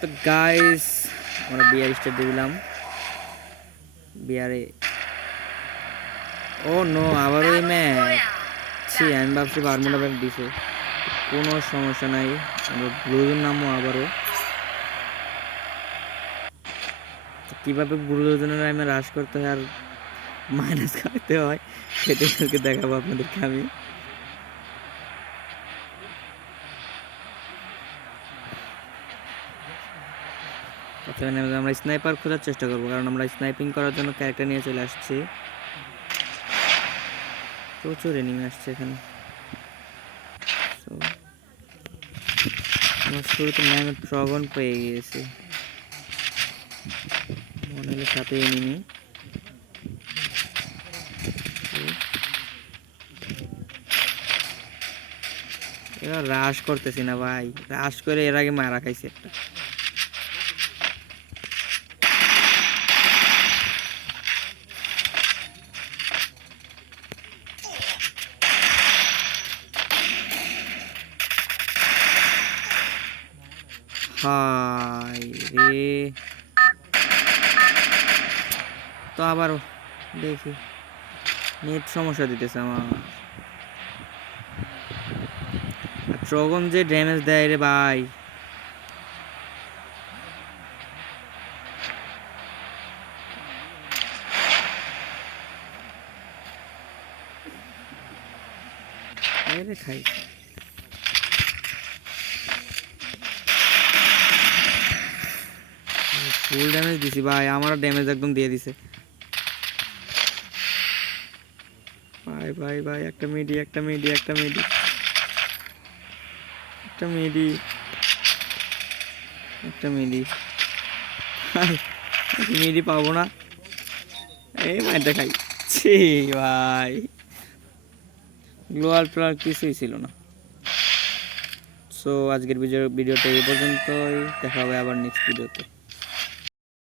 তো গাইস আমরা বিয়ার স্টার্ট দিলাম বিয়ারে। ও নো, আবার ওই ম্যাচ। আমি ভাবছি বারমুডা ব্যাগ দিছে, কোনো সমস্যা নাই। আমরা ব্লুজোন নামবো আবারও। কীভাবে ব্লুজোনের আমি রাশ করতে হয় আর মাইনাস খাইতে হয় সেটাকে দেখাবো আপনাদেরকে আমি। আমরা স্নাইপার খোঁজার চেষ্টা করবো, কারণ আমরা স্নাইপিং করার জন্য ক্যারেক্টার নিয়ে চলে আসছি। প্রচুর এনিমি আসছে এখানে। আমার শুরুতে আমি ড্রাগন পেয়ে গিয়েছি, মনে হলো সাথে এনিমি। এবার রাশ করতেছি না ভাই, রাশ করে এর আগে মারা খাইছি একটা। হাই রে, তো আবার দেখি নেট সমস্যা দিতেছে আমার। ড্রাগন যে ড্যামেজ দেয় রে ভাই, রে খাই। ফুল ড্যামেজ দিছি ভাই, আমারও ড্যামেজ একদম দিয়ে দিছে ভাই ভাই ভাই। একটা মিডি একটা মিডি একটা মিডি একটা মিডি একটা মিডি মিডি পাবো না, এই মাইটা খাই। ছি ভাই, গ্লোয়াল টোয়াল কিছুই ছিল না। সো আজকের ভিডিওটা এই পর্যন্তই, দেখা হবে আবার নেক্সট ভিডিওতে।